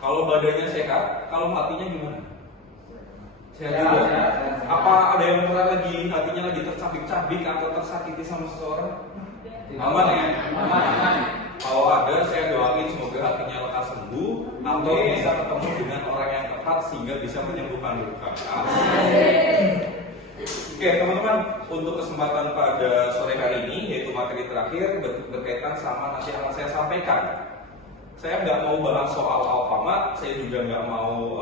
Kalau badannya sehat, kalau hatinya gimana? Sehat juga. Apa ada yang lagi hatinya lagi tercabik-cabik atau tersakiti sama seseorang? Aman ya? Aman. Kalau ada, saya doain semoga hatinya lekas sembuh atau bisa ketemu dengan orang yang tepat sehingga bisa menyembuhkan luka. Oke teman-teman, untuk kesempatan pada sore hari ini yaitu materi terakhir berkaitan sama nanti akan saya sampaikan. Saya nggak mau bahas soal Alfamart, saya juga nggak mau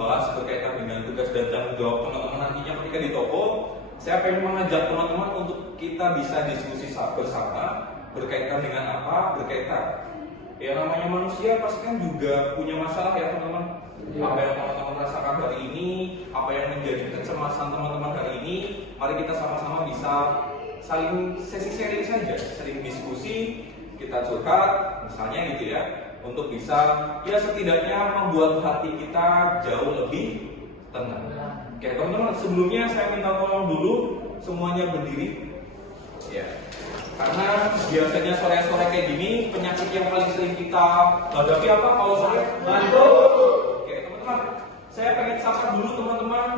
bahas berkaitan dengan tugas dan tanggung jawab teman-teman nantinya ketika di toko. Saya pengen mengajak teman-teman untuk kita bisa diskusi bersama berkaitan dengan apa? Berkaitan ya namanya manusia pasti kan juga punya masalah ya teman-teman. Apa yang teman-teman rasakan hari ini, apa yang menjadi kecemasan teman-teman hari ini, mari kita sama-sama bisa saling sesi sharing saja, sering diskusi, kita curhat, misalnya gitu ya, untuk bisa ya setidaknya membuat hati kita jauh lebih tenang. Oke teman-teman, sebelumnya saya minta tolong dulu semuanya berdiri. Ya. Karena biasanya sore-sore kayak gini penyakit yang paling sering kita hadapi apa kalau sore? Ngantuk. Oke teman-teman, saya pengen sapa dulu teman-teman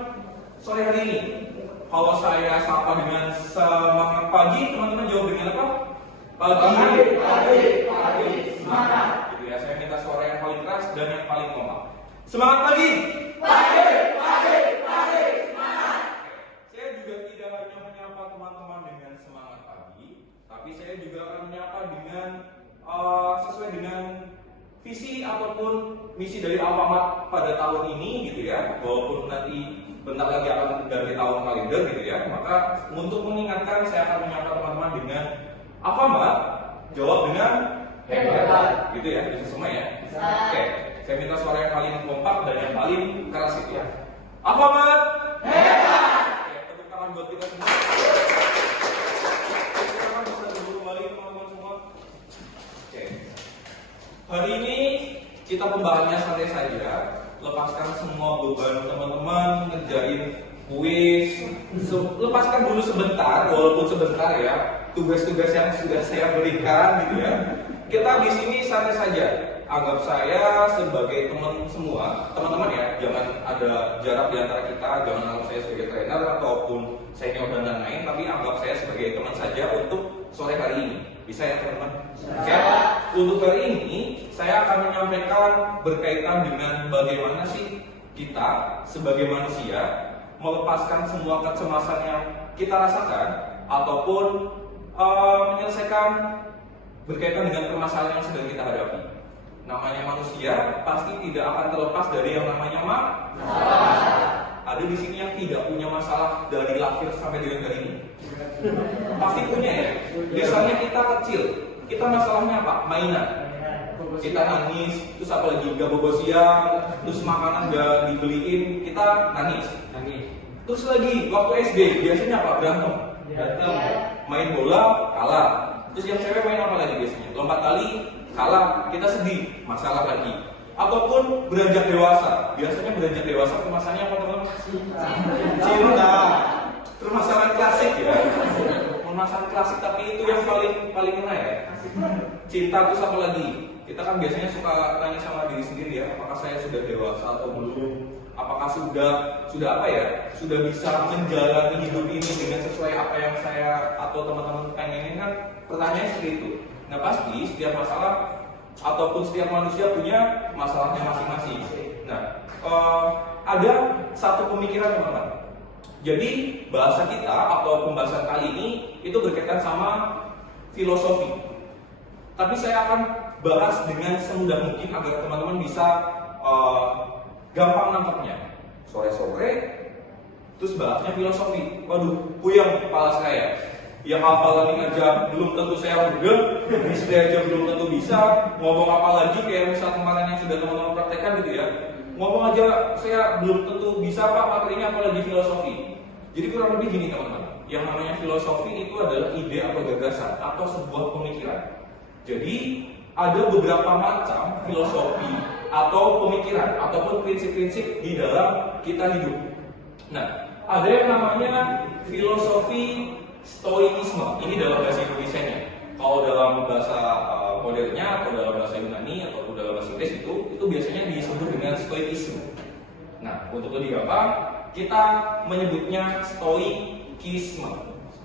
sore hari ini. Kalau saya sapa dengan semangat pagi, teman-teman jawab dengan apa? Pagi, semangat. Gitu ya, saya minta suara yang paling keras dan yang paling kompak. Semangat pagi. Pagi, semangat. Saya juga tidak hanya menyapa teman-teman dengan semangat pagi, tapi saya juga akan menyapa dengan sesuai dengan visi ataupun misi dari Alfamart pada tahun ini gitu ya. Walaupun nanti bentar lagi akan ganti tahun kalender gitu ya. Maka untuk mengingatkan saya akan menyapa teman-teman dengan Alfamart, jawab dengan hebat. Gitu ya, bisa semua ya? Bisa. Oke, saya minta suara yang paling kompak dan yang paling keras gitu ya. Alfamart hebat. Oke, tepuk tangan buat kita semua. Kita bisa dulu kembali teman-teman semua. Oke. Hari ini kita pembahasannya santai saja. Lepaskan semua beban teman-teman ngerjain kuis. Lepaskan dulu sebentar, walaupun sebentar ya, tugas-tugas yang sudah saya berikan gitu ya. Kita di sini santai saja. Anggap saya sebagai teman semua, teman-teman ya. Jangan ada jarak di antara kita. Jangan anggap saya sebagai trainer ataupun senior dan lain-lain. Tapi anggap saya sebagai teman saja untuk sore hari ini. Bisa ya teman-teman? Oke. Untuk hari ini saya akan menyampaikan berkaitan dengan bagaimana sih kita sebagai manusia melepaskan semua kecemasan yang kita rasakan ataupun menyelesaikan berkaitan dengan permasalahan yang sedang kita hadapi. Namanya manusia pasti tidak akan terlepas dari yang namanya masalah. Ada di sini yang tidak punya masalah dari lahir sampai dengan hari ini. Pasti punya ya. Biasanya kita kecil, kita masalahnya apa? Mainan. Kita nangis, terus apalagi gak bobo siang, terus makanan gak dibeliin, kita nangis. Terus lagi waktu SD biasanya apa? Berantem. Main bola kalah. Terus yang cewek main apa lagi biasanya? Lompat tali kalah, kita sedih, masalah lagi. Ataupun beranjak dewasa. Biasanya beranjak dewasa permasalahannya apa teman-teman? Cinta. Permasalahan klasik ya. Permasalahan klasik tapi itu yang paling kena ya. Cinta terus apa lagi? Kita kan biasanya suka tanya sama diri sendiri ya, apakah saya sudah dewasa atau belum? Apakah sudah apa ya? Sudah bisa menjalani hidup ini dengan sesuai apa yang saya atau teman-teman pengenin kan? Pertanyaan seperti itu. Nah pasti setiap masalah ataupun setiap manusia punya masalahnya masing-masing. Nah ada satu pemikiran teman-teman. Jadi bahasa kita atau pembahasan kali ini itu berkaitan sama filosofi. Tapi saya akan bahas dengan semudah mungkin agar teman-teman bisa gampang nangkepnya. Sore-sore terus bahasnya filosofi. Waduh, puyeng kepala saya. Yang hafalan aja belum tentu saya udah, bisa aja belum tentu bisa. Ngomong apa lagi kayak misal kemarin yang sudah teman-teman praktekkan gitu ya. ngomong aja saya belum tentu bisa Pak materinya, apalagi filosofi. Jadi kurang lebih gini teman-teman, yang namanya filosofi itu adalah ide atau gagasan atau sebuah pemikiran. Jadi ada beberapa macam filosofi atau pemikiran ataupun prinsip-prinsip di dalam kita hidup. Nah, ada yang namanya filosofi stoikisme. Ini dalam bahasa Indonesianya. Kalau dalam bahasa modernnya atau dalam bahasa Yunani atau dalam bahasa Inggris itu biasanya disebut dengan stoikisme. Nah, untuk lebih gampang, kita menyebutnya stoikisme.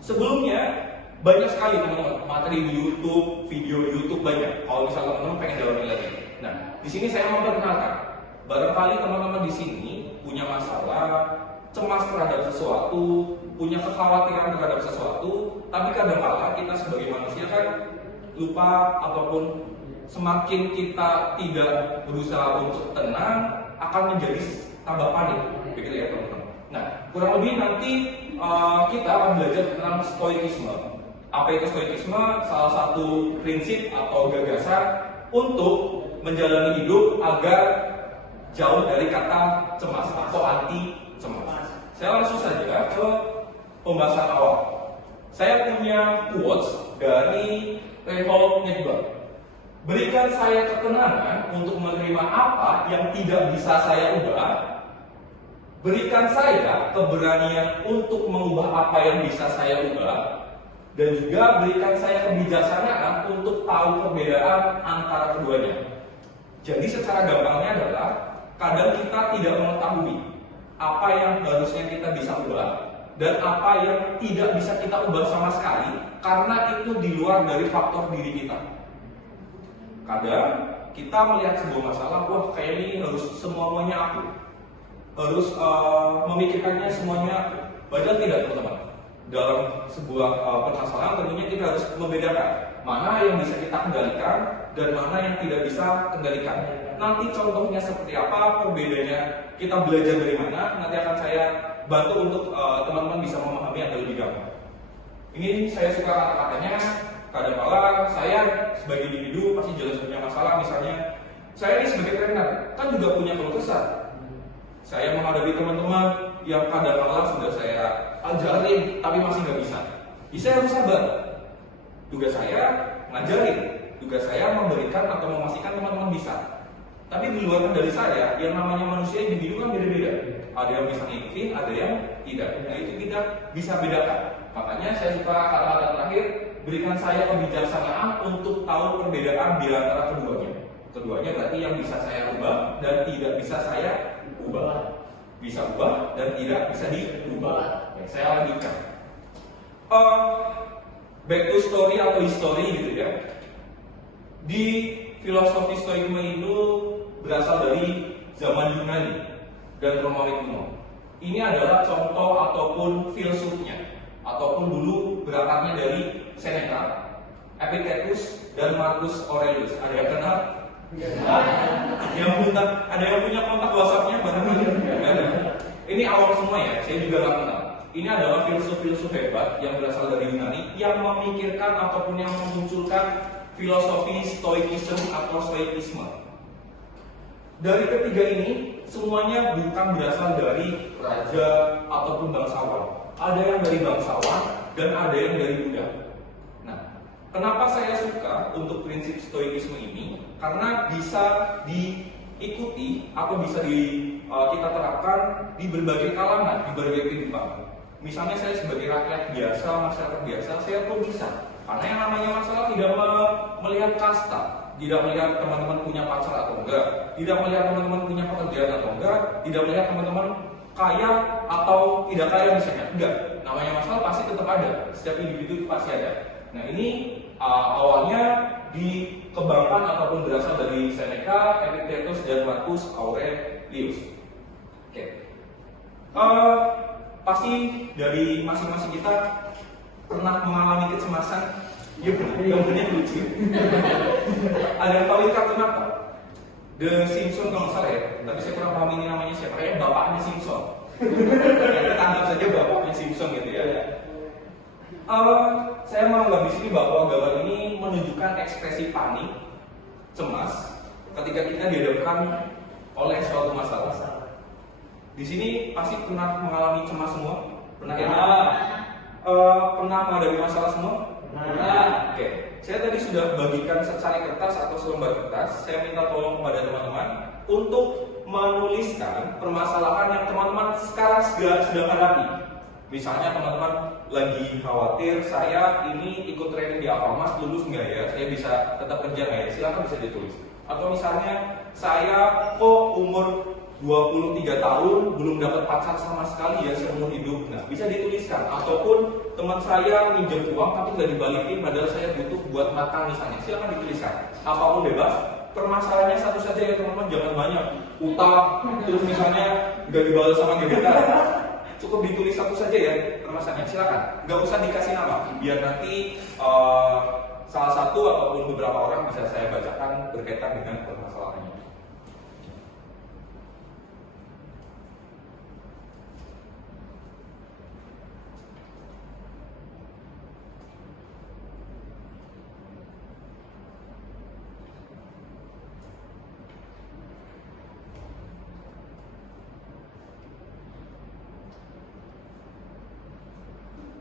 Sebelumnya banyak sekali teman-teman materi di YouTube, video di YouTube banyak. Kalau misalnya teman-teman pengen dalami lagi. Nah, di sini saya memperkenalkan. Barangkali teman-teman di sini punya masalah, cemas terhadap sesuatu, punya kekhawatiran terhadap sesuatu, tapi kadang-kala kita sebagai manusia kan lupa ataupun semakin kita tidak berusaha untuk tenang akan menjadi tambah panik, begitu ya teman-teman. Nah, kurang lebih nanti kita akan belajar tentang stoikisme. Apa itu stoikisme? Salah satu prinsip atau gagasan untuk menjalani hidup agar jauh dari kata cemas atau anti cemas. Saya langsung saja ke pembahasan awal. Saya punya quotes dari Reinhold Niebuhr. Berikan saya ketenangan untuk menerima apa yang tidak bisa saya ubah. Berikan saya keberanian untuk mengubah apa yang bisa saya ubah. Dan juga berikan saya kebijaksanaan untuk tahu perbedaan antara keduanya. Jadi secara gampangnya adalah kadang kita tidak mengetahui apa yang harusnya kita bisa ubah dan apa yang tidak bisa kita ubah sama sekali karena itu di luar dari faktor diri kita. Kadang kita melihat sebuah masalah, wah kayak ini harus semuanya aku, harus memikirkannya semuanya aku. Padahal tidak teman-teman. Dalam sebuah permasalahan tentunya kita harus membedakan mana yang bisa kita kendalikan dan mana yang tidak bisa kendalikan. Nanti contohnya seperti apa, perbedaannya, kita belajar dari mana, nanti akan saya bantu untuk teman-teman bisa memahami yang lebih gampang. Ini saya suka kata-katanya, kadang-kala saya sebagai individu pasti jelas punya masalah, misalnya saya ini sebagai trainer kan juga punya keluh kesah. Saya menghadapi teman-teman yang kadang-kala sudah saya ajarin tapi masih nggak bisa. Saya harus sabar. Tugas saya ngajarin, tugas saya memberikan atau memastikan teman-teman bisa. Tapi di luar dari saya, yang namanya manusia individu kan beda-beda. Ada yang bisa ngikutin, ada yang tidak. Nah itu kita bisa bedakan. Makanya saya suka kata-kata terakhir, berikan saya kebijaksanaan untuk tahu perbedaan di antara keduanya. Keduanya berarti yang bisa saya ubah dan tidak bisa saya ubah. Bisa ubah dan tidak bisa diubah. Ya, saya lanjutkan. Back to story atau history gitu ya. Di filosofi stoikisme itu berasal dari zaman Yunani dan Romawi kuno. Ini adalah contoh ataupun filsufnya, ataupun dulu berakarnya dari Seneca, Epictetus, dan Marcus Aurelius. Ada yang kenal? Ada yang punya kontak WhatsApp-nya barangkali? Ini awal semua ya, saya juga nggak kenal. Ini adalah filsuf-filsuf hebat yang berasal dari Yunani yang memikirkan ataupun yang memunculkan filosofi stoikisme atau stoikisme. Dari ketiga ini, semuanya bukan berasal dari raja ataupun bangsawan. Ada yang dari bangsawan dan ada yang dari Buddha. Nah, kenapa saya suka untuk prinsip stoikisme ini? Karena bisa diikuti atau bisa kita terapkan di berbagai kalangan, di berbagai kehidupan. Misalnya saya sebagai rakyat biasa, masyarakat biasa, saya pun bisa. Karena yang namanya masalah tidak melihat kasta, tidak melihat teman-teman punya pacar atau enggak, tidak melihat teman-teman punya pekerjaan atau enggak, tidak melihat teman-teman kaya atau tidak kaya misalnya. Enggak, namanya masalah pasti tetap ada, setiap individu itu pasti ada. Nah ini awalnya dikembangkan ataupun berasal dari Seneca, Epictetus, dan Marcus Aurelius. Oke. Pasti dari masing-masing kita pernah mengalami kecemasan. Ya benar, gambarnya lucu. Ada yang tahu kartun apa? The Simpsons kalau salah ya, tapi saya kurang paham ini namanya siapa. Kayaknya bapaknya Simpson. Ya, kita anggap saja bapaknya Simpson gitu ya. Saya menganggap di sini bahwa gambar ini menunjukkan ekspresi panik, cemas, ketika kita dihadapkan oleh suatu masalah. Di sini pasti pernah mengalami cemas semua? Pernah ya? Pernah menghadapi masalah semua? Pernah. Oke. Saya tadi sudah bagikan secari kertas atau selembar kertas. Saya minta tolong kepada teman-teman untuk menuliskan permasalahan yang teman-teman sekarang sedang hadapi. Misalnya teman-teman lagi khawatir, saya ini ikut training di Alfamart, lulus nggak ya? Saya bisa tetap kerja nggak ya? Silakan bisa ditulis. Atau misalnya saya kok umur 23 tahun belum dapat pacar sama sekali ya seumur hidup. Nah, bisa dituliskan. Ataupun teman saya minjem uang tapi nggak dibalikin padahal saya butuh buat makan misalnya. Silakan dituliskan. Apapun bebas. Permasalahannya satu saja ya teman-teman, jangan banyak. Utang, terus misalnya nggak dibalas sama gebetan. Cukup ditulis satu saja ya permasalahannya. Silakan. Nggak usah dikasih nama. Biar nanti salah satu ataupun beberapa orang bisa saya bacakan berkaitan dengan permasalahannya.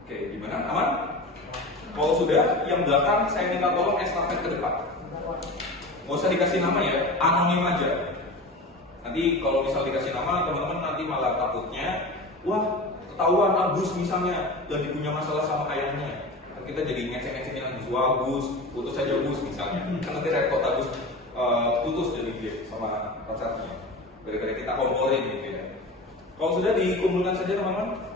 Oke, gimana? Aman? Kalau sudah, yang belakang saya minta tolong estafet ke depan. Nggak usah dikasih nama ya, anonim aja. Nanti kalau misal dikasih nama, teman-teman nanti malah takutnya, wah ketahuan Agus misalnya lagi punya masalah sama ayahnya. Kita jadi ngecek-ngecekin Agus, wah Agus, putus aja Agus misalnya. Kan nanti repot Agus putus dari dia sama pacarnya. Gara-gara kita komporin gitu ya. Kalau sudah dikumpulkan saja teman-teman.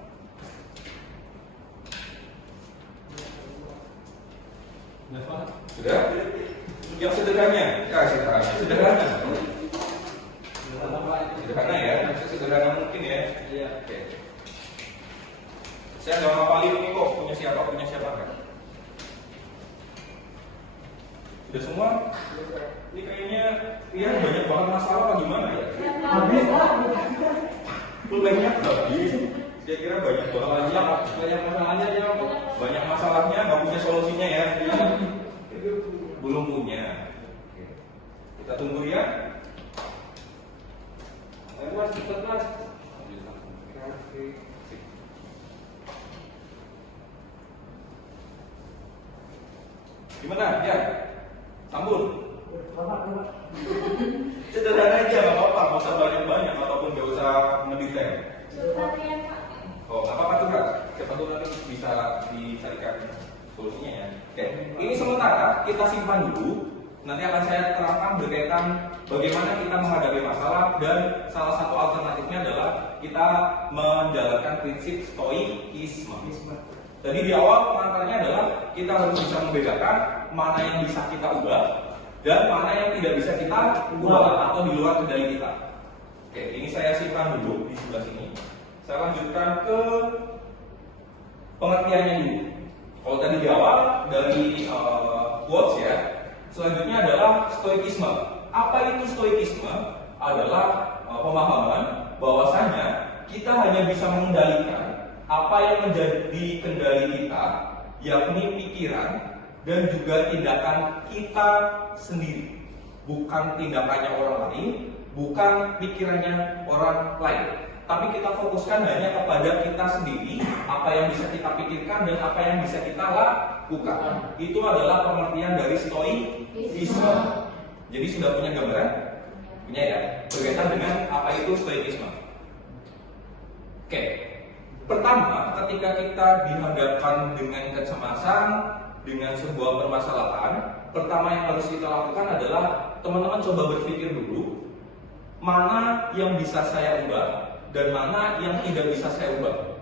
Sudah? Yang sederhana, sederhana ya, sederhana mungkin ya. Oke. Saya nggak ngapalin ini kok punya siapa kan? Sudah semua? Ini kayaknya ya banyak banget masalah apa gimana ya? Habis banyak habis. Saya kira banyak masalahnya ya. Banyak masalahnya nggak punya solusinya ya. Belum punya. Kita tunggu ya. Ayo mas, cepat mas. Gimana? Ya, sambung. Sederhana aja, nggak apa-apa. Nggak usah banyak-banyak ataupun nggak usah mendetail. Oh, nggak apa-apa tuh kak. Siapa tuh nanti bisa dicarikan solusinya ya. Oke, ini sementara kita simpan dulu. Nanti akan saya terangkan berkaitan bagaimana kita menghadapi masalah dan salah satu alternatifnya adalah kita menjalankan prinsip stoikisme. Jadi di awal pengantarnya adalah kita harus bisa membedakan mana yang bisa kita ubah dan mana yang tidak bisa kita ubah atau di luar kendali kita. Oke, ini saya simpan dulu di sebelah sini. Saya lanjutkan ke pengertiannya dulu. Kalau tadi di awal dari quotes ya, selanjutnya adalah stoikisme. Apa itu stoikisme? Adalah pemahaman bahwasanya kita hanya bisa mengendalikan apa yang menjadi kendali kita, yakni pikiran dan juga tindakan kita sendiri, bukan tindakannya orang lain, bukan pikirannya orang lain. Tapi kita fokuskan hanya kepada kita sendiri, apa yang bisa kita pikirkan dan apa yang bisa kita lakukan. Itu adalah pengertian dari stoikisme. Jadi sudah punya gambaran? Punya ya? Berkaitan dengan apa itu stoikisme. Oke. Pertama, ketika kita dihadapkan dengan kecemasan, dengan sebuah permasalahan, pertama yang harus kita lakukan adalah teman-teman coba berpikir dulu, mana yang bisa saya ubah dan mana yang tidak bisa saya ubah.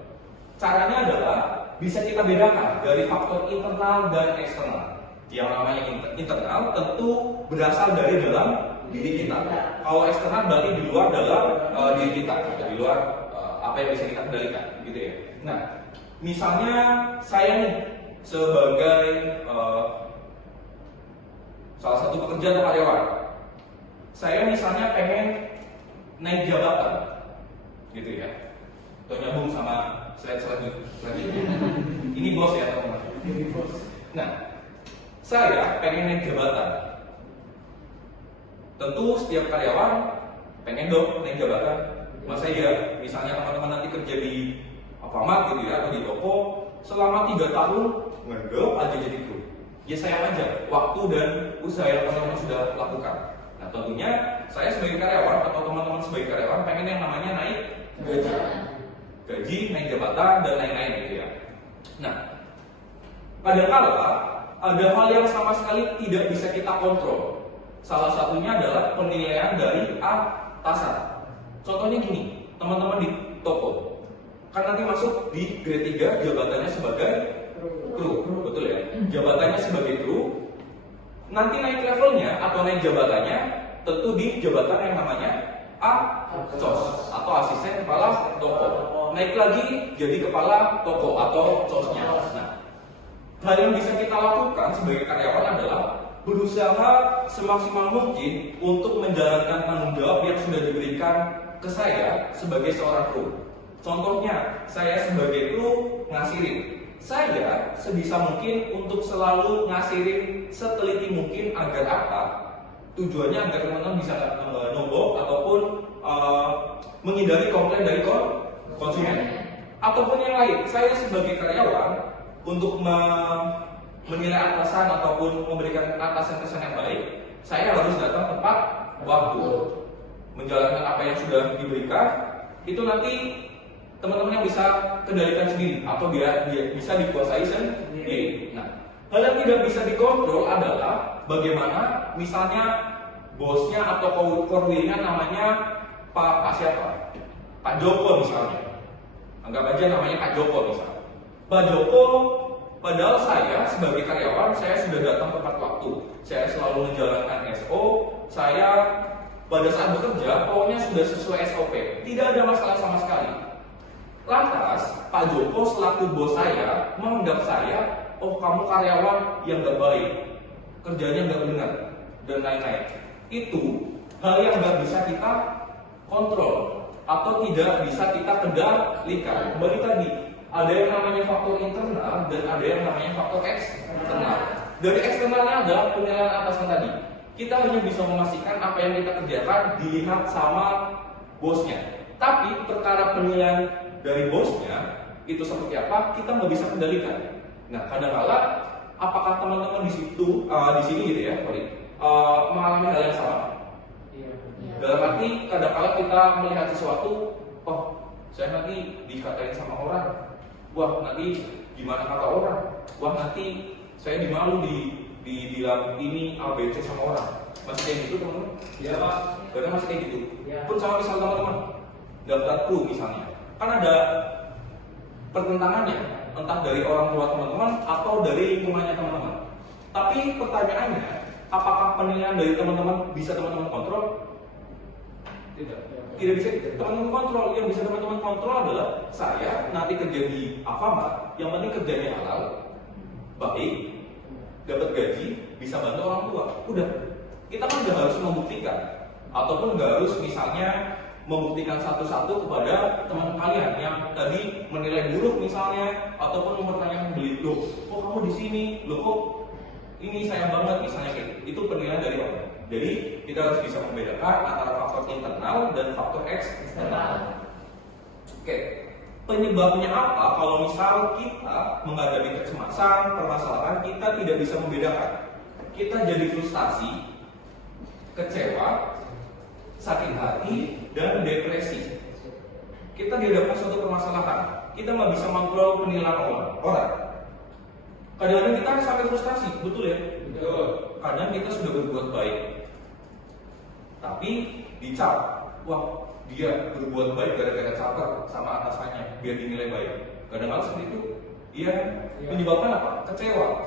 Caranya adalah bisa kita bedakan dari faktor internal dan eksternal. Yang namanya internal tentu berasal dari dalam diri kita. Kalau eksternal berarti di luar dalam diri kita, di luar apa yang bisa kita kendalikan, gitu ya. Nah, misalnya saya nih sebagai salah satu pekerja atau karyawan, saya misalnya pengen naik jabatan, gitu ya. Atau nyambung sama slide selanjutnya. Ini bos ya teman-teman. Nah, saya pengen naik jabatan. Tentu setiap karyawan pengen dong naik jabatan. Masa ya, misalnya teman-teman nanti kerja di Alfamart gitu ya, atau di toko selama 3 tahun ngedop aja jadi kru. Ya sayang aja waktu dan usaha yang teman-teman sudah lakukan. Nah tentunya saya sebagai karyawan atau teman-teman sebagai karyawan pengen yang namanya naik gaji, naik jabatan dan lain-lain gitu ya. Nah, kadang-kala ada hal yang sama sekali tidak bisa kita kontrol. Salah satunya adalah penilaian dari atasan. Contohnya gini, teman-teman di toko kan nanti masuk di grade 3 jabatannya sebagai kru, betul ya? Jabatannya sebagai kru, nanti naik levelnya atau naik jabatannya tentu di jabatan yang namanya ACOS atau asisten kepala toko. Naik lagi jadi kepala toko atau COS-nya. Nah, hal yang bisa kita lakukan sebagai karyawan adalah berusaha semaksimal mungkin untuk menjalankan tanggung jawab yang sudah diberikan ke saya sebagai seorang kru. Contohnya, saya sebagai kru ngasirin. Saya sebisa mungkin untuk selalu ngasirin seteliti mungkin agar apa? Tujuannya agar teman-teman bisa nombok ataupun menghindari komplain dari konsumen. Ataupun yang lain, saya sebagai karyawan untuk menilai atasan ataupun memberikan atasan kesan yang baik, saya harus datang tepat waktu, menjalankan apa yang sudah diberikan. Itu nanti teman-teman yang bisa kendalikan sendiri atau dia bisa dikuasai sendiri. Nah, hal yang tidak bisa dikontrol adalah bagaimana misalnya bosnya atau korwilnya namanya Pak siapa? Pak Joko misalnya. Anggap aja namanya Pak Joko misalnya. Pak Joko, padahal saya sebagai karyawan saya sudah datang tepat waktu. Saya selalu menjalankan SO. Saya pada saat bekerja pokoknya sudah sesuai SOP. Tidak ada masalah sama sekali. Lantas Pak Joko selaku bos saya menganggap saya, oh kamu karyawan yang gak baik, kerjanya gak benar dan lain-lain. Itu hal yang gak bisa kita kontrol atau tidak bisa kita kendalikan. Kembali tadi, ada yang namanya faktor internal dan ada yang namanya faktor eksternal. Dari eksternalnya adalah penilaian atasan tadi. Kita hanya bisa memastikan apa yang kita kerjakan dilihat sama bosnya. Tapi perkara penilaian dari bosnya itu seperti apa kita nggak bisa kendalikan. Nah kadang-kala apakah teman-teman di sini gitu ya, mengalami hal yang sama? Dalam arti kadang-kala kita melihat sesuatu, oh saya nanti dikatain sama orang, wah nanti gimana kata orang, wah nanti saya dimalu dibilang ini ABC sama orang. Masih kayak gitu teman-teman? Iya Pak. Kadang masih kayak gitu. Pun sama misal teman-teman daftar kru misalnya, kan ada pertentangannya, entah dari orang tua teman-teman atau dari lingkungannya teman-teman. Tapi pertanyaannya, apakah penilaian dari teman-teman bisa teman-teman kontrol? Tidak bisa teman-teman kontrol. Yang bisa teman-teman kontrol adalah saya nanti kerja di Alfamart, yang penting kerjanya halal, baik, dapat gaji, bisa bantu orang tua. Udah, kita kan nggak harus membuktikan, ataupun nggak harus misalnya membuktikan satu-satu kepada teman kalian yang tadi menilai buruk misalnya, ataupun mempertanyakan beli, loh kok kamu di sini, loh kok ini sayang banget misalnya kayak itu penilaian dari orang. Jadi kita harus bisa membedakan antara faktor internal dan faktor eksternal. Oke, penyebabnya apa kalau misal kita menghadapi kecemasan, permasalahan kita tidak bisa membedakan? Kita jadi frustasi, kecewa, sakit hati, dan depresi. Kita dihadapkan suatu permasalahan, kita nggak bisa mengontrol penilaian orang. Kadang-kadang kita sampai frustasi, betul ya? Betul. Kadang kita sudah berbuat baik, tapi dicap, wah dia berbuat baik gara-gara caper sama atasannya biar dinilai baik. Kadang-kadang seperti itu, iya. Menyebabkan apa? Kecewa.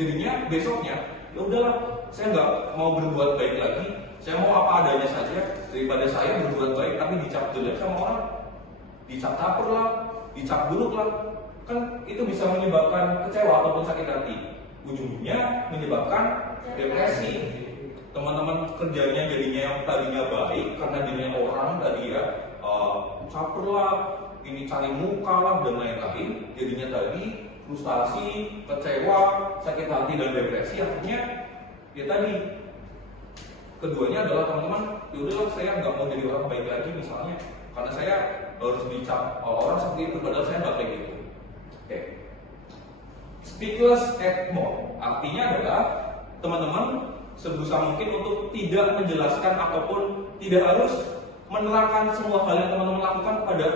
Jadinya besoknya, ya udahlah, saya nggak mau berbuat baik lagi. Saya mau apa adanya saja daripada saya berbuat baik tapi dicap jelek sama orang, dicap caper lah, dicap buruk lah. Kan itu bisa menyebabkan kecewa ataupun sakit hati. Ujungnya menyebabkan depresi. Teman-teman kerjanya jadinya yang tadinya baik karena dinilai orang tadi ya caper lah, ini cari muka lah dan lain-lain. Jadinya tadi frustasi, kecewa, sakit hati dan depresi. Akhirnya ya tadi keduanya adalah teman-teman, yaudah saya nggak mau jadi orang baik lagi misalnya, karena saya harus dicap orang seperti itu, padahal saya nggak kayak gitu. Oke. Speak less, act more. Artinya adalah teman-teman sebisa mungkin untuk tidak menjelaskan ataupun tidak harus menerangkan semua hal yang teman-teman lakukan kepada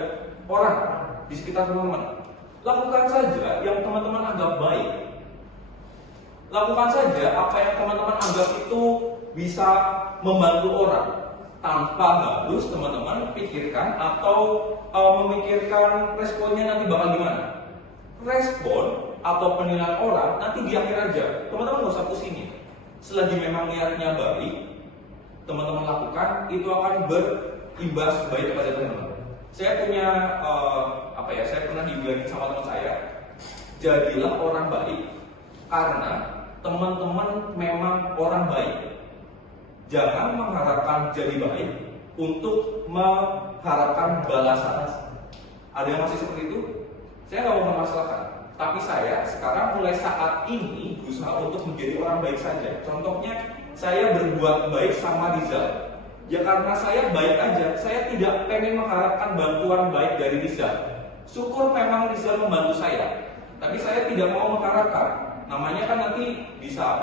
orang di sekitar teman-teman. Lakukan saja yang teman-teman anggap baik. Lakukan saja apa yang teman-teman anggap itu bisa membantu orang, tanpa harus teman-teman pikirkan atau memikirkan responnya nanti bakal gimana. Respon atau penilaian orang nanti di akhir aja. Teman-teman nggak usah pusingin. Selagi memang niatnya baik, teman-teman lakukan, itu akan berimbas baik kepada teman-teman. Saya punya saya pernah dibilangin sama teman saya, jadilah orang baik karena teman-teman memang orang baik. Jangan mengharapkan jadi baik untuk mengharapkan balasan. Ada yang masih seperti itu? Saya nggak mau memasalahkan. Tapi saya sekarang mulai saat ini berusaha untuk menjadi orang baik saja. Contohnya, saya berbuat baik sama Rizal. Ya karena saya baik aja, saya tidak pengen mengharapkan bantuan baik dari Rizal. Syukur memang Rizal membantu saya, tapi saya tidak mau mengharapkan. Namanya kan nanti bisa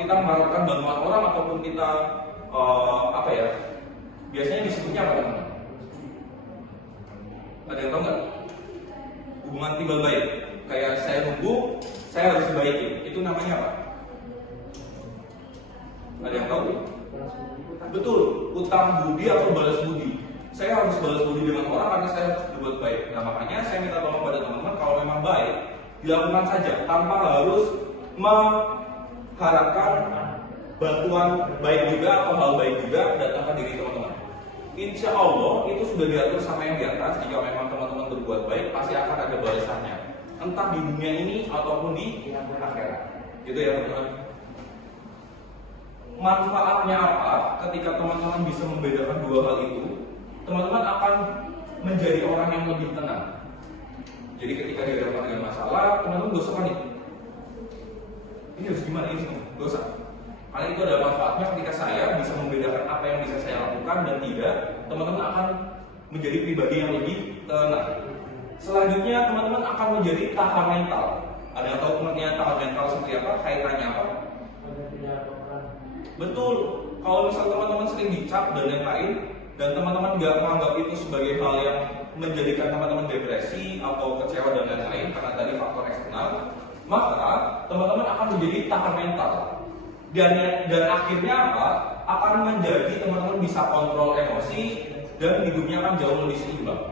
kita mengharapkan bantuan orang ataupun kita biasanya disebutnya apa teman-teman? Ada yang tahu nggak? Hubungan timbal baik. Kayak saya nunggu, saya harus dibaikin. Itu namanya apa? Ada yang tahu? Betul, utang budi atau balas budi. Saya harus balas budi dengan orang karena saya harus berbuat baik. Nah makanya saya minta tolong pada teman-teman, kalau memang baik, dilakukan saja tanpa harus mengharapkan bantuan baik juga atau hal baik juga datang ke diri teman-teman. Insya Allah itu sudah diatur sama yang di atas. Jika memang teman-teman berbuat baik, pasti akan ada balasannya, entah di dunia ini ataupun di akhirat. Gitu ya teman-teman. Manfaatnya apa ketika teman-teman bisa membedakan dua hal itu? Teman-teman akan menjadi orang yang lebih tenang. Jadi ketika dihadapkan dengan masalah, teman-teman gak usah panik. Ini harus gimana ini? Gak usah. Karena itu ada manfaatnya ketika saya bisa membedakan apa yang bisa saya lakukan dan tidak. Teman-teman akan menjadi pribadi yang lebih tenang. Selanjutnya teman-teman akan menjadi tahan mental. Ada yang tahu pengertian tahan mental seperti apa? Kaitannya apa? Betul. Kalau misal teman-teman sering dicap dan yang lain, dan teman-teman gak menganggap itu sebagai hal yang menjadikan teman-teman depresi atau kecewa dan lain-lain karena tadi faktor eksternal, maka teman-teman akan menjadi tahan mental. Dan akhirnya apa? Akan menjadi teman-teman bisa kontrol emosi dan hidupnya akan jauh lebih seimbang.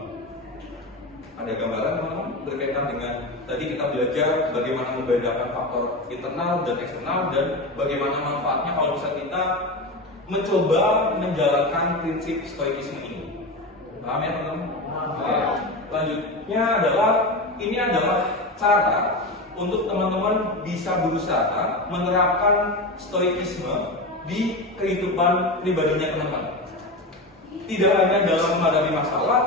Ada gambaran teman-teman berkaitan dengan tadi kita belajar bagaimana membedakan faktor internal dan eksternal dan bagaimana manfaatnya kalau bisa kita mencoba menjalankan prinsip stoikisme ini. Paham ya teman-teman? Oke. Lanjutnya ini adalah cara untuk teman-teman bisa berusaha menerapkan stoikisme di kehidupan pribadinya teman-teman. Tidak hanya dalam menghadapi masalah,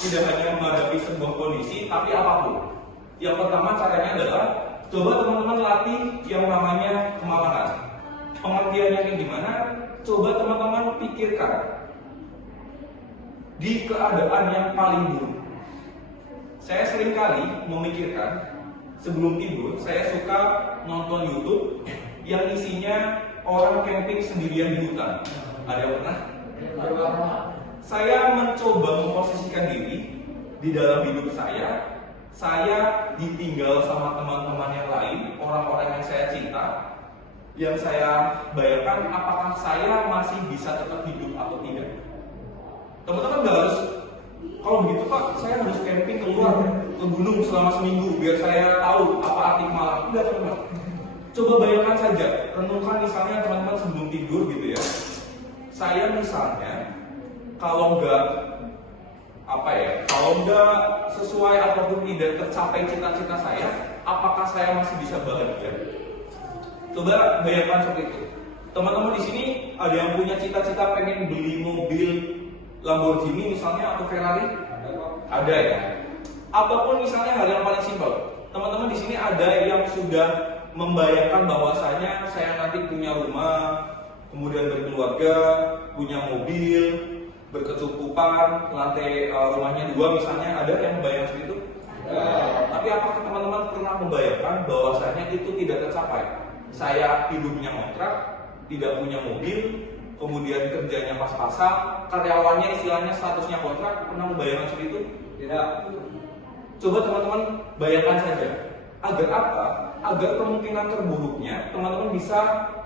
tidak hanya menghadapi sebuah kondisi, tapi apapun. Yang pertama caranya adalah coba teman-teman latih yang namanya kemapanan. Pengertiannya kayak gimana? Coba teman-teman pikirkan di keadaan yang paling buruk. Saya sering kali memikirkan sebelum tidur, saya suka nonton YouTube yang isinya orang camping sendirian di hutan. Ada yang pernah? Saya mencoba memposisikan diri di dalam hidup saya ditinggal sama teman-teman yang lain, orang-orang yang saya cinta, yang saya bayangkan apakah saya masih bisa tetap hidup atau tidak. Teman-teman gak harus, kalau begitu Pak, saya harus camping keluar ke gunung selama seminggu biar saya tahu apa arti malam. Enggak teman-teman. Coba bayangkan saja, renungkan misalnya teman-teman sebelum tidur gitu ya. Saya misalnya kalau nggak sesuai ataupun tidak tercapai cita-cita saya, apakah saya masih bisa bahagia? Coba bayangkan seperti itu. Teman-teman di sini ada yang punya cita-cita pengen beli mobil Lamborghini misalnya atau Ferrari? Ada ya. Ataupun misalnya hal yang paling simpel. Teman-teman di sini ada yang sudah membayangkan bahwasanya saya nanti punya rumah, kemudian berkeluarga, punya mobil, berkecukupan, lantai rumahnya 2 misalnya, ada yang membayang seperti itu? Tapi apakah teman-teman pernah membayangkan bahwasanya itu tidak tercapai? Saya hidupnya kontrak, tidak punya mobil, kemudian kerjanya pas-pasan, karyawannya istilahnya statusnya kontrak, pernah membayangkan seperti itu? Tidak. Coba teman-teman bayangkan saja, agar apa? Agar kemungkinan terburuknya teman-teman bisa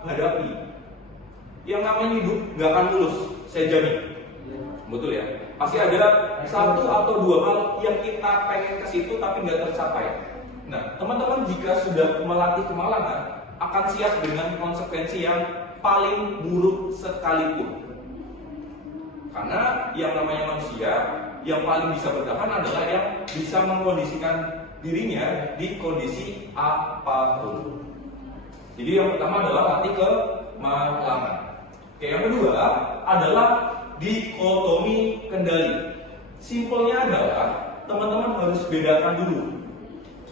hadapi. Yang namanya hidup gak akan mulus, saya jamin. Betul ya? Pasti ada 1 atau 2 hal yang kita pengen ke situ tapi nggak tercapai. Nah, teman-teman jika sudah melatih kemalangan, akan siap dengan konsekuensi yang paling buruk sekalipun. Karena yang namanya manusia, yang paling bisa bertahan adalah yang bisa mengkondisikan dirinya di kondisi apapun. Jadi yang pertama adalah latih kemalangan. Oke, yang kedua adalah dikotomi kendali. Simpelnya adalah teman-teman harus bedakan dulu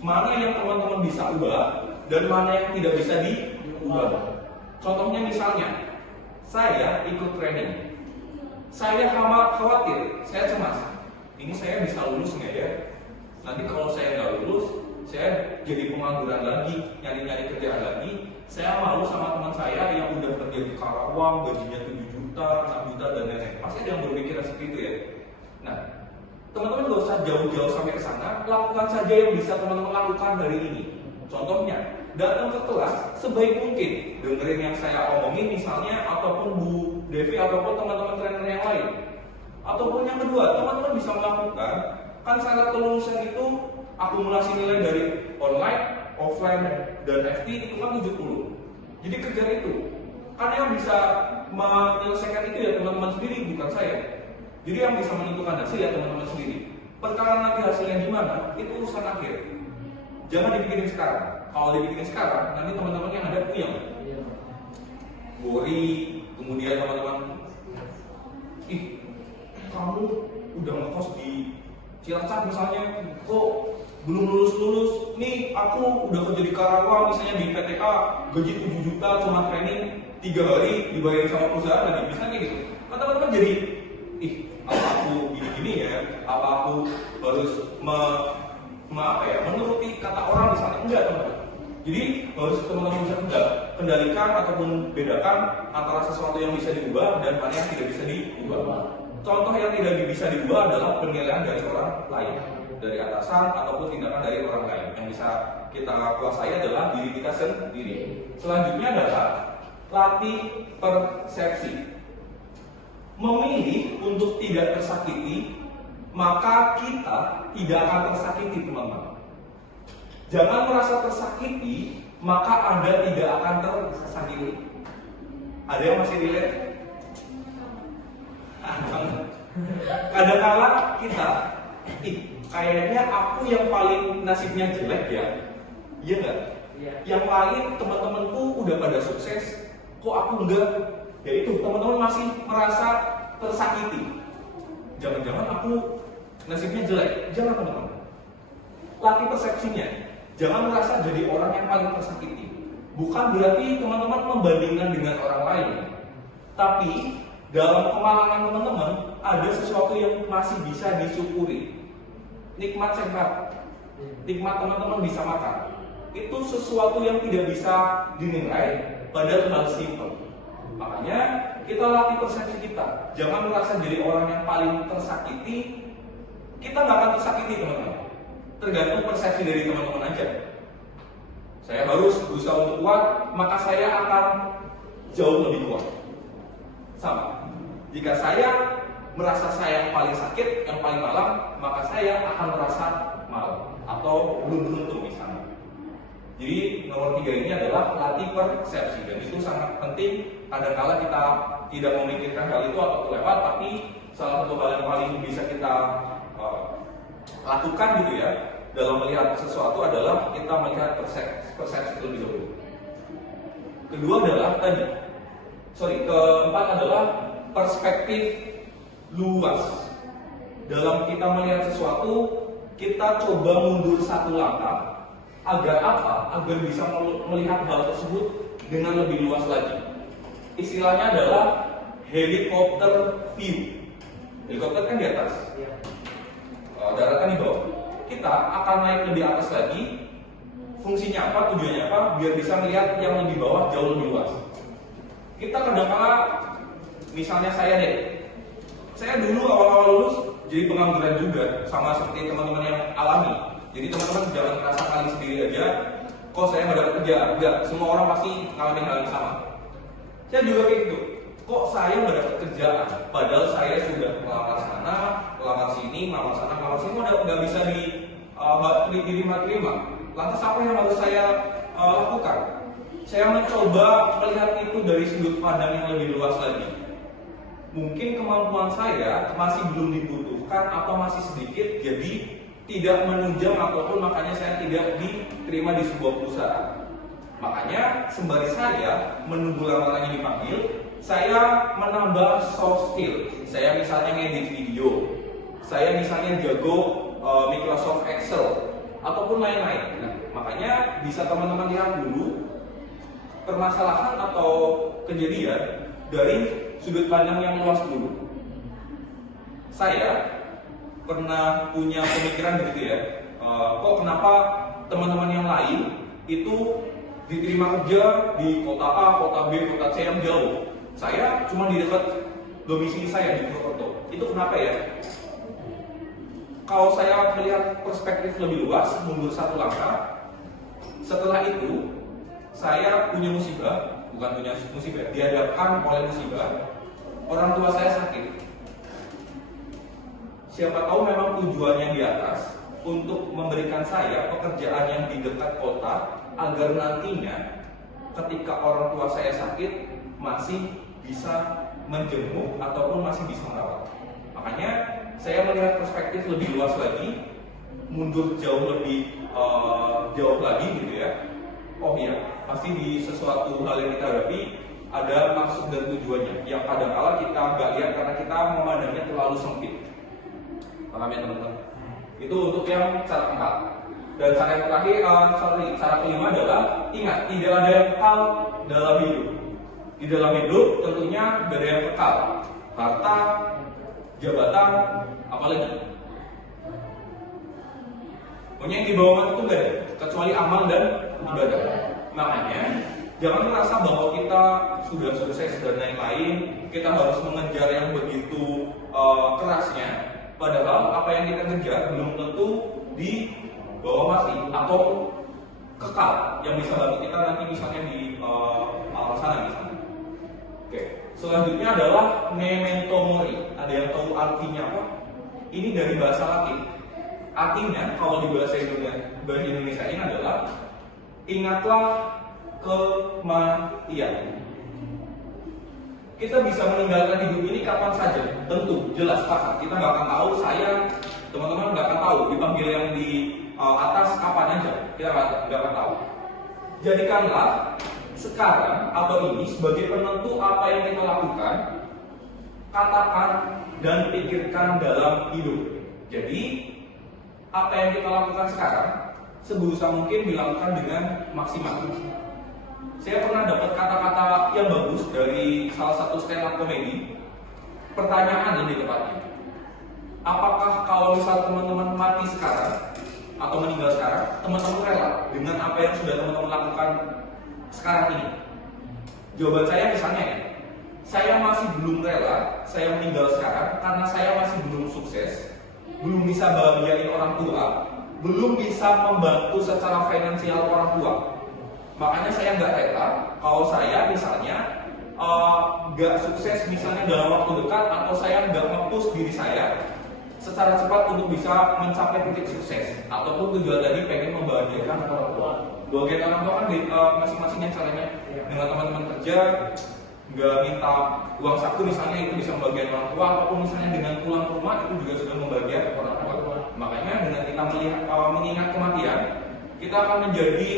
mana yang teman-teman bisa ubah dan mana yang tidak bisa diubah. Contohnya misalnya, saya ikut training, saya khawatir, saya cemas, ini saya bisa lulus nggak ya? Nanti kalau saya nggak lulus, saya jadi pengangguran lagi, nyari-nyari kerjaan lagi. Saya malu sama teman saya yang udah kerja di Karawang, gajinya 7 juta, 6 juta, dan lain-lain. Pasti ada yang berpikiran seperti itu ya. Nah, teman-teman gak usah jauh-jauh sampai ke sana, lakukan saja yang bisa teman-teman lakukan hari ini. Contohnya, datang ke kelas sebaik mungkin, dengerin yang saya omongin misalnya, ataupun Bu Devi, ataupun teman-teman trainer yang lain. Ataupun yang kedua, teman-teman bisa melakukan, kan syarat kelulusan itu akumulasi nilai dari online, offline, dan FT itu kan 70. Jadi kejar itu. Karena yang bisa menyelesaikan itu ya teman-teman sendiri, bukan saya. Jadi yang bisa menentukan hasil ya teman-teman sendiri. Perkara nanti hasilnya gimana, itu urusan akhir. Jangan dipikirin sekarang. Kalau dipikirin sekarang, nanti teman-teman yang ada puyeng. Worry, kemudian teman-teman, kamu udah ngekos di Cilacap misalnya, kok belum lulus-lulus, nih aku udah kerja di Karawang misalnya di PTA, gaji 7 juta cuma training 3 hari dibayar sama perusahaan lagi, misalnya gitu. Kan teman-teman jadi, apa aku gini-gini ya, apa aku harus menuruti kata orang misalnya, enggak teman-teman. Jadi harus teman-teman bisa kendalikan ataupun bedakan antara sesuatu yang bisa diubah dan mana yang tidak bisa diubah. Contoh yang tidak bisa diubah adalah penilaian dari orang lain, dari atasan ataupun tindakan dari orang lain. Yang bisa kita kuasai adalah diri kita sendiri. Selanjutnya adalah latih persepsi. Memilih untuk tidak tersakiti, maka kita tidak akan tersakiti, teman-teman. Jangan merasa tersakiti, maka Anda tidak akan tersakiti. Ada yang masih relate? Kadang-kala kita, kayaknya aku yang paling nasibnya jelek ya, iya nggak? Yang paling teman-temanku udah pada sukses, kok aku enggak? Ya itu, teman-teman masih merasa tersakiti. Jangan-jangan aku nasibnya jelek. Jangan teman-teman. Latih persepsinya. Jangan merasa jadi orang yang paling tersakiti. Bukan berarti teman-teman membandingkan dengan orang lain, tapi dalam kemalangan teman-teman ada sesuatu yang masih bisa disyukuri. Nikmat sehat, nikmat teman-teman bisa makan, itu sesuatu yang tidak bisa dinilai, padahal hal simpel. Makanya kita latih persepsi kita. Jangan merasa jadi orang yang paling tersakiti. Kita nggak akan tersakiti teman-teman. Tergantung persepsi dari teman-teman aja. Saya harus berusaha untuk kuat, maka saya akan jauh lebih kuat. Sama. Jika saya merasa saya yang paling sakit, yang paling malang, maka saya akan merasa malang atau belum beruntung misalnya. Jadi nomor 3 ini adalah latih persepsi, dan itu sangat penting. Kadang-kala kita tidak memikirkan hal itu atau terlewat, tapi salah satu hal yang paling bisa kita lakukan gitu ya dalam melihat sesuatu adalah kita melihat persepsi terlebih dahulu. Kedua adalah keempat adalah perspektif luas. Dalam kita melihat sesuatu, kita coba mundur satu langkah. Agar apa? Agar bisa melihat hal tersebut dengan lebih luas lagi. istilahnya adalah helikopter view. Helikopter kan di atas, daratan di bawah. Kita akan naik lebih atas lagi. Fungsinya apa? Tujuannya apa? Biar bisa melihat yang lebih bawah jauh lebih luas. Kita kadang-kala, misalnya saya deh, saya dulu awal-awal lulus jadi pengangguran juga, sama seperti teman-teman yang alami. Jadi teman-teman jangan merasa kalian sendiri aja, kok saya nggak dapat kerjaan. Enggak, semua orang pasti ngalamin hal yang sama. Saya juga kayak gitu. Kok saya nggak dapat kerjaan? Padahal saya sudah melamar sana, melamar sini, melamar sana, melamar sini, udah nggak bisa diterima. Lantas apa yang harus saya lakukan? Saya mencoba melihat itu dari sudut pandang yang lebih luas lagi. Mungkin kemampuan saya masih belum dibutuhkan atau masih sedikit, jadi tidak menunjang ataupun makanya saya tidak diterima di sebuah perusahaan. Makanya sembari saya menunggu lamarannya dipanggil, saya menambah soft skill. Saya misalnya ngedit video, saya misalnya jago Microsoft Excel ataupun lain-lain. Nah, makanya bisa teman-teman lihat dulu permasalahan atau kejadian dari sudut pandang yang luas dulu. Saya pernah punya pemikiran begitu ya, kok kenapa teman-teman yang lain itu diterima kerja di kota A, kota B, kota C yang jauh. Saya cuma di dekat domisili saya di Purwokerto. Itu kenapa ya? Kalau saya melihat perspektif lebih luas, mundur satu langkah, setelah itu saya punya musibah, bukan punya musibah, dihadapkan oleh musibah, orang tua saya sakit. Siapa tahu memang tujuannya di atas untuk memberikan saya pekerjaan yang di dekat kota, agar nantinya ketika orang tua saya sakit masih bisa menjenguk ataupun masih bisa merawat. Makanya saya melihat perspektif lebih luas lagi, mundur jauh lebih jauh lagi gitu ya. Oh iya, pasti di sesuatu hal yang kita hadapi ada maksud dan tujuannya yang kadang-kala kita nggak lihat karena kita memandangnya terlalu sempit. Paham ya teman-teman? Itu untuk yang cara keempat. Dan cara yang terakhir, cara kelima adalah ingat, tidak ada yang kekal dalam hidup. Di dalam hidup tentunya tidak ada yang kekal. Harta, jabatan, apalagi. Pokoknya yang di bawah mata itu nggak ada, kecuali amal dan ibadah. Makanya jangan merasa bahwa kita sudah sukses dan lain-lain, kita harus mengejar yang begitu kerasnya. Padahal apa yang kita kejar belum tentu di bawah mati atau kekal yang bisa bantu kita nanti misalnya di alam sana misalnya. Oke, selanjutnya adalah memento mori. Ada yang tahu artinya apa? Ini dari bahasa Latin. Artinya kalau di bahasa Indonesia ini adalah ingatlah kematian. Kita bisa meninggalkan hidup ini kapan saja, tentu, jelas, pasti. Kita nggak akan tahu, saya, teman-teman nggak akan tahu dipanggil yang di atas kapan aja, kita nggak akan tahu. Jadikanlah sekarang atau ini sebagai penentu apa yang kita lakukan, katakan dan pikirkan dalam hidup. Jadi apa yang kita lakukan sekarang seberusaha mungkin dilakukan dengan maksimal. Saya pernah dapat kata-kata yang bagus dari salah satu stand up komedi. Pertanyaan lebih tepatnya, apakah kalau misal teman-teman mati sekarang atau meninggal sekarang, teman-teman rela dengan apa yang sudah teman-teman lakukan sekarang ini? Jawaban saya misalnya ya, saya masih belum rela saya meninggal sekarang karena saya masih belum sukses, belum bisa bahagiain orang tua, belum bisa membantu secara finansial orang tua. Makanya saya nggak rela kalau saya misalnya nggak sukses misalnya dalam waktu dekat, atau saya nggak nge-push diri saya secara cepat untuk bisa mencapai titik sukses, ataupun tujuan tadi pengen membahagiakan orang tua. Bahagian orang tua kan masing-masingnya caranya. Dengan teman-teman kerja nggak minta uang saku misalnya, itu bisa membahagiakan orang tua, ataupun misalnya dengan pulang ke rumah itu juga sudah membahagiakan orang tua. Makanya dengan kita mengingat kematian, kita akan menjadi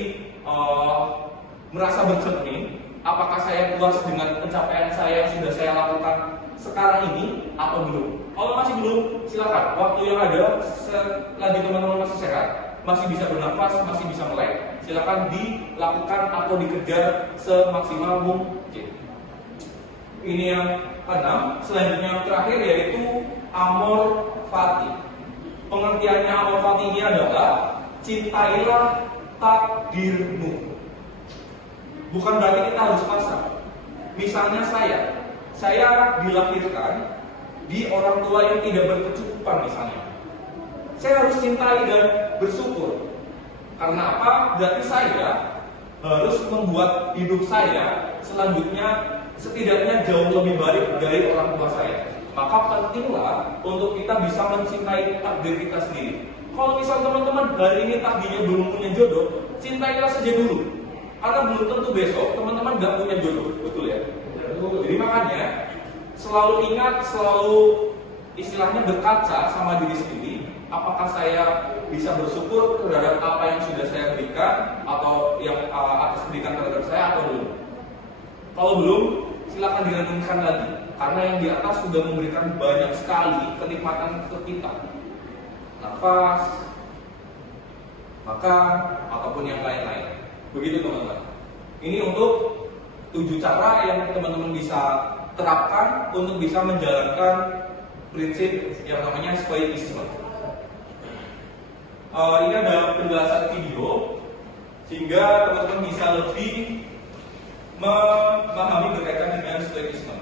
merasa bercermin, apakah saya puas dengan pencapaian saya yang sudah saya lakukan sekarang ini atau belum. Kalau masih belum, silakan. Waktu yang ada, selagi teman-teman masih sehat, masih bisa bernafas, masih bisa melek, silakan dilakukan atau dikejar semaksimal mungkin. Ini yang keenam. Selanjutnya yang terakhir yaitu amor fati. Pengertiannya amor fati ini adalah cintailah takdirmu. Bukan berarti kita harus pasrah. Misalnya saya dilahirkan di orang tua yang tidak berkecukupan misalnya. Saya harus cintai dan bersyukur. Karena apa? Berarti saya harus membuat hidup saya selanjutnya setidaknya jauh lebih baik dari orang tua saya. Maka pentinglah untuk kita bisa mencintai takdir kita sendiri. Kalau misal teman-teman hari ini takdirnya belum punya jodoh, cintailah saja dulu. Karena belum tentu besok teman-teman gak punya jodoh, betul ya? Jadi makanya selalu ingat, selalu istilahnya berkaca sama diri sendiri. Apakah saya bisa bersyukur terhadap apa yang sudah saya berikan atau yang atas berikan terhadap saya atau belum? Kalau belum, silakan direnungkan lagi. Karena yang di atas sudah memberikan banyak sekali kenikmatan ke kita. Nafas, makan, ataupun yang lain-lain. Begitu teman-teman. Ini untuk 7 cara yang teman-teman bisa terapkan untuk bisa menjalankan prinsip yang namanya stoicisme. Ini ada penjelasan video sehingga teman-teman bisa lebih memahami berkaitan dengan stoicisme.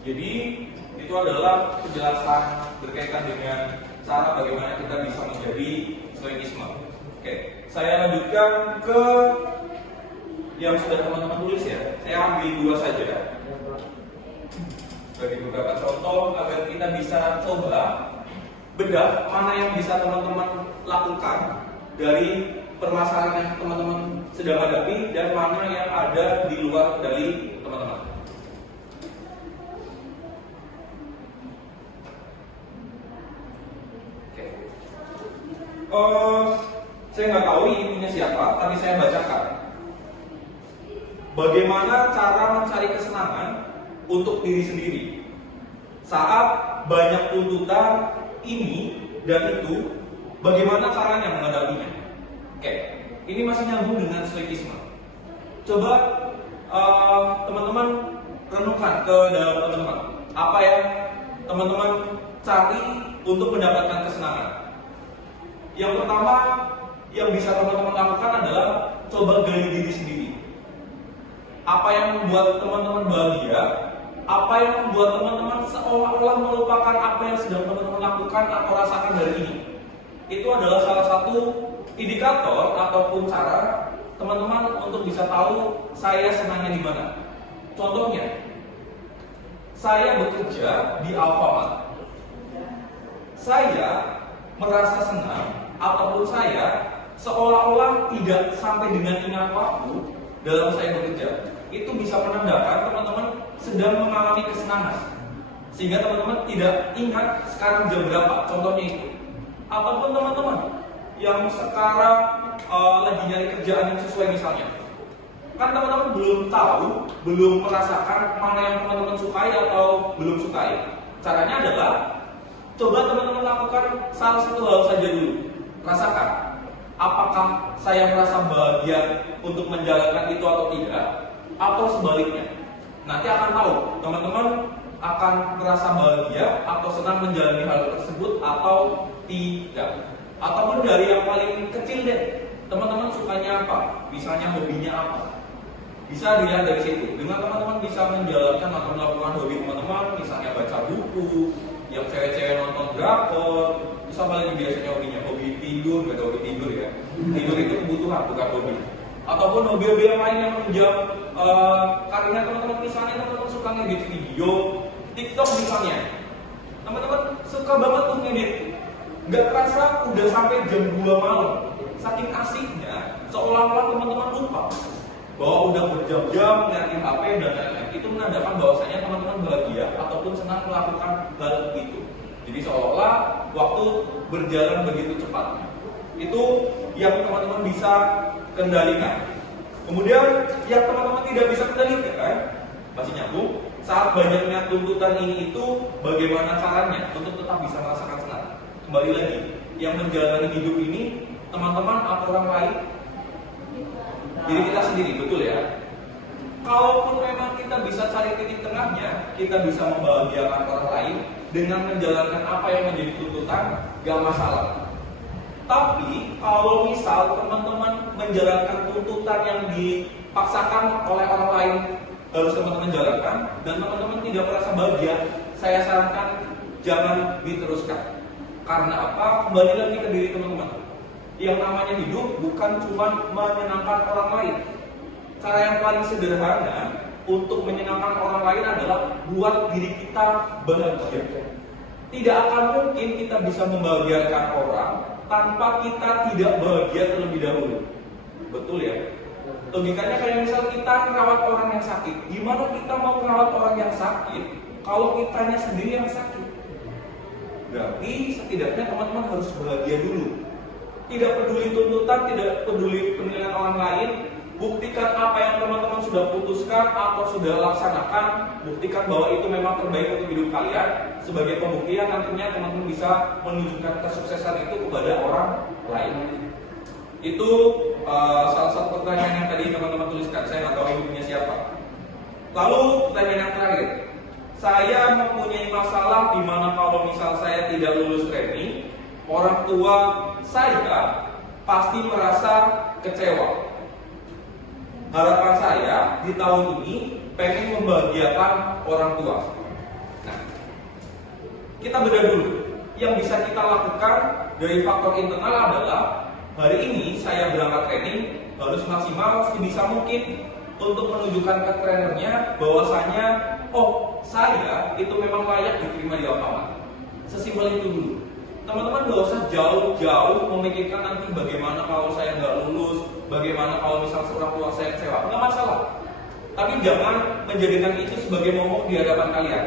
Jadi itu adalah penjelasan berkaitan dengan cara bagaimana kita bisa menjadi stoikisme. Oke, saya lanjutkan ke yang sudah teman-teman tulis ya. Saya ambil 2 saja bagi beberapa contoh agar kita bisa coba bedah mana yang bisa teman-teman lakukan dari permasalahan yang teman-teman sedang hadapi dan mana yang ada di luar kendali teman-teman. Saya nggak tahu ini punya siapa, tapi saya bacakan. Bagaimana cara mencari kesenangan untuk diri sendiri saat banyak tuntutan ini dan itu, bagaimana caranya menghadapinya? Oke, ini masih nyambung dengan stoikisme. Coba teman-teman renungkan ke dalam teman-teman. Apa yang teman-teman cari untuk mendapatkan kesenangan? Yang pertama yang bisa teman-teman lakukan adalah coba gali diri sendiri. Apa yang membuat teman-teman bahagia? Apa yang membuat teman-teman seolah-olah melupakan apa yang sedang teman-teman lakukan atau rasakan dari ini? Itu adalah salah satu indikator ataupun cara teman-teman untuk bisa tahu saya senangnya di mana. Contohnya, saya bekerja di Alfamart. Saya merasa senang ataupun saya seolah-olah tidak sampai dengan ingat waktu dalam saya bekerja. Itu bisa menandakan teman-teman sedang mengalami kesenangan, sehingga teman-teman tidak ingat sekarang jam berapa. Contohnya itu. Ataupun teman-teman yang sekarang lagi nyari kerjaan yang sesuai misalnya, kan teman-teman belum tahu, belum merasakan mana yang teman-teman sukai atau belum sukai. Caranya adalah coba teman-teman lakukan salah satu hal saja dulu. Rasakan apakah saya merasa bahagia untuk menjalankan itu atau tidak, atau sebaliknya. Nanti akan tahu teman-teman akan merasa bahagia atau senang menjalani hal tersebut atau tidak. Ataupun dari yang paling kecil deh, teman-teman sukanya apa, misalnya hobinya apa, bisa dilihat dari situ. Dengan teman-teman bisa menjalankan atau melakukan hobi teman-teman, misalnya baca buku, yang cewek-cewek nonton drakor, bisa paling biasanya hobinya hobi tidur, gak ada hobi tidur ya. Tidur itu kebutuhan, bukan hobi. Ataupun hobi-hobi yang lain yang menunjang karena teman-teman, misalnya teman-teman suka ngedit video, TikTok misalnya, teman-teman suka banget tuh ngedit. Gak terasa udah sampai jam 2 malam. Saking asiknya, seolah-olah teman-teman lupa bahwa udah berjam-jam ngeliatin HP dan lain-lain. Itu menandakan bahwasanya teman-teman bahagia ataupun senang melakukan hal itu. Jadi seolah-olah waktu berjalan begitu cepat. Itu yang teman-teman bisa kendalikan. Kemudian yang teman-teman tidak bisa kendalikan, masih nyambung, saat banyaknya tuntutan ini itu, bagaimana caranya untuk tetap bisa merasakan senang? Kembali lagi, yang menjalani hidup ini teman-teman atau orang lain? Diri kita sendiri, betul ya? Kalaupun memang kita bisa cari titik tengahnya, kita bisa membahagiakan orang lain dengan menjalankan apa yang menjadi tuntutan, gak masalah. Tapi kalau misal teman-teman menjalankan tuntutan yang dipaksakan oleh orang lain harus teman-teman jalankan dan teman-teman tidak merasa bahagia, saya sarankan jangan diteruskan. Karena apa? Kembali lagi ke diri teman-teman. Yang namanya hidup bukan cuma menyenangkan orang lain. Cara yang paling sederhana untuk menyenangkan orang lain adalah buat diri kita bahagia. Tidak akan mungkin kita bisa membahagiakan orang tanpa kita tidak bahagia terlebih dahulu. Betul ya? Logikanya kayak misal kita merawat orang yang sakit. Gimana kita mau merawat orang yang sakit kalau kitanya sendiri yang sakit? Berarti setidaknya teman-teman harus bahagia dulu. Tidak peduli tuntutan, tidak peduli penilaian orang lain. Buktikan apa yang teman-teman sudah putuskan atau sudah laksanakan. Buktikan bahwa itu memang terbaik untuk hidup kalian. Sebagai pembuktian nantinya teman-teman bisa menunjukkan kesuksesan itu kepada orang lain. Itu salah satu pertanyaan yang tadi teman-teman tuliskan. Saya nggak tahu ini punya siapa. Lalu pertanyaan yang terakhir. Saya mempunyai masalah di mana kalau misal saya tidak lulus training, orang tua saya pasti merasa kecewa. Harapan saya di tahun ini pengen membahagiakan orang tua. Kita bedah dulu. Yang bisa kita lakukan dari faktor internal adalah hari ini saya berangkat training harus maksimal sebisa mungkin untuk menunjukkan ke trainernya bahwasanya oh saya itu memang layak diterima di Alfamart. Sesimpel itu dulu. Teman-teman gak usah jauh-jauh memikirkan nanti bagaimana kalau saya nggak lulus, bagaimana kalau misal seorang tua saya kecewa, nggak masalah. Tapi jangan menjadikan itu sebagai momok di hadapan kalian.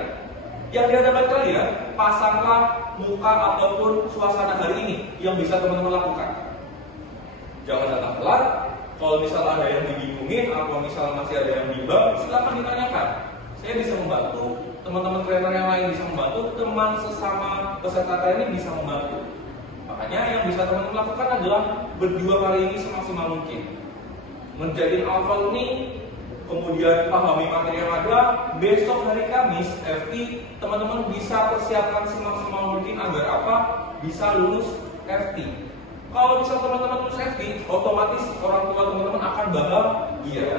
Yang di hadapan kalian, pasanglah muka ataupun suasana hari ini yang bisa teman-teman lakukan. Jangan datang telat. Kalau misal ada yang dibingungin atau misal masih ada yang bimbang, silakan ditanyakan. Saya bisa membantu, teman-teman trainer yang lain bisa membantu, teman sesama peserta training bisa membantu. Makanya yang bisa teman-teman lakukan adalah berjuang hari ini semaksimal mungkin. Menjadi alpha ini, kemudian pahami materi yang ada. Besok hari Kamis, FT, teman-teman bisa persiapkan semaksimal mungkin agar apa? Bisa lulus FT. Kalau bisa teman-teman lulus FT, otomatis orang tua teman-teman akan bahagia.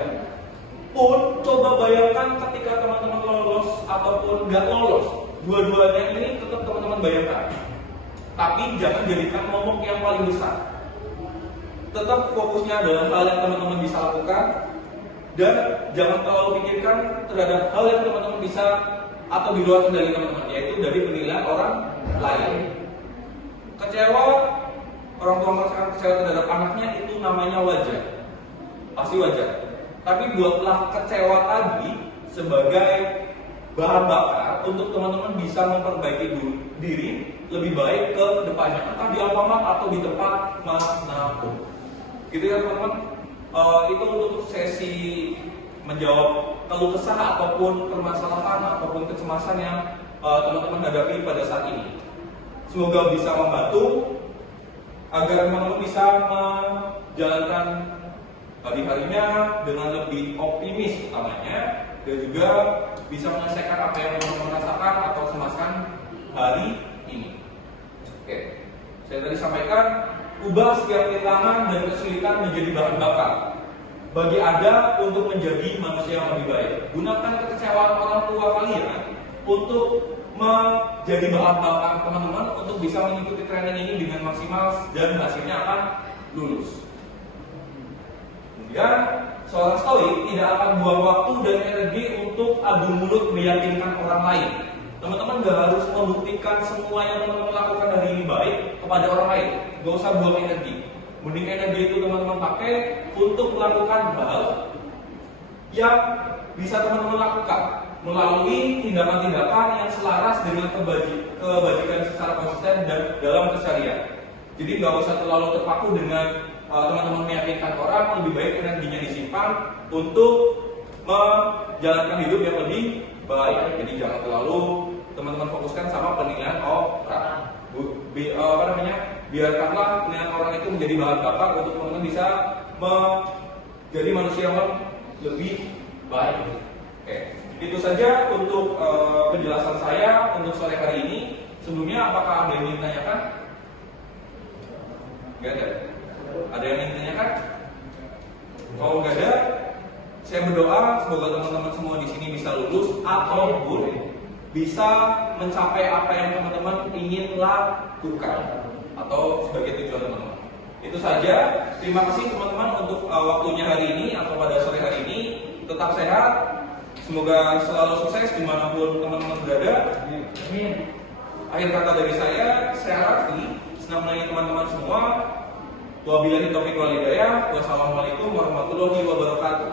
Pun coba bayangkan ketika teman-teman lolos ataupun nggak lolos, dua-duanya ini tetap teman-teman bayangkan. Tapi jangan jadikan momok yang paling besar. Tetap fokusnya adalah hal yang teman-teman bisa lakukan dan jangan terlalu pikirkan terhadap hal yang teman-teman bisa atau di luar kendali teman-teman, yaitu dari penilaian orang lain. Kecewa, orang tua merasakan kecewa terhadap anaknya itu namanya wajar, pasti wajar. Tapi buatlah kecewa tadi sebagai bahan bakar untuk teman-teman bisa memperbaiki diri lebih baik ke depannya, entah di Alfamart atau di tempat manapun. Gitu ya teman-teman. Itu untuk sesi menjawab keluh kesah ataupun permasalahan ataupun kecemasan yang teman-teman hadapi pada saat ini. Semoga bisa membantu agar teman-teman bisa menjalankan hari-harinya dengan lebih optimis utamanya, dan juga bisa menyelesaikan apa yang teman-teman rasakan atau cemaskan hari ini. Oke, saya tadi sampaikan, ubah setiap rintangan dan kesulitan menjadi bahan bakar bagi Anda untuk menjadi manusia yang lebih baik. Gunakan kekecewaan orang tua kalian untuk menjadi bahan bakar teman-teman untuk bisa mengikuti training ini dengan maksimal dan hasilnya akan lulus. Kemudian, seorang stoik tidak akan buang waktu dan energi untuk adu mulut meyakinkan orang lain. Teman-teman gak harus membuktikan semua yang teman-teman lakukan hari ini baik kepada orang lain. Gak usah buang energi. Mending energi itu teman-teman pakai untuk melakukan hal yang bisa teman-teman lakukan melalui tindakan-tindakan yang selaras dengan kebajikan secara konsisten dan dalam keseharian. Jadi gak usah terlalu terpaku dengan teman-teman meyakinkan orang, lebih baik energinya disimpan untuk menjalankan hidup yang lebih baik. Jadi jangan terlalu teman-teman fokuskan sama penilaian orang. Biarkanlah penilaian orang itu menjadi bahan bakar untuk teman-teman bisa menjadi manusia yang lebih baik. Oke, itu saja untuk penjelasan saya untuk sore hari ini. Sebelumnya apakah ada yang ingin ditanyakan? Gak ada. Ada yang ingin ditanyakan? Kalau nggak ada, saya berdoa semoga teman-teman semua di sini bisa lulus ataupun bisa mencapai apa yang teman-teman ingin lakukan atau sebagai tujuan teman-teman. Itu saja. Terima kasih teman-teman untuk waktunya hari ini atau pada sore hari ini. Tetap sehat. Semoga selalu sukses dimanapun teman-teman berada. Amin. Akhir kata dari saya Raffi. Senang melayani teman-teman semua. Wabillahi taufiq wal hidayah. Wassalamualaikum warahmatullahi wabarakatuh.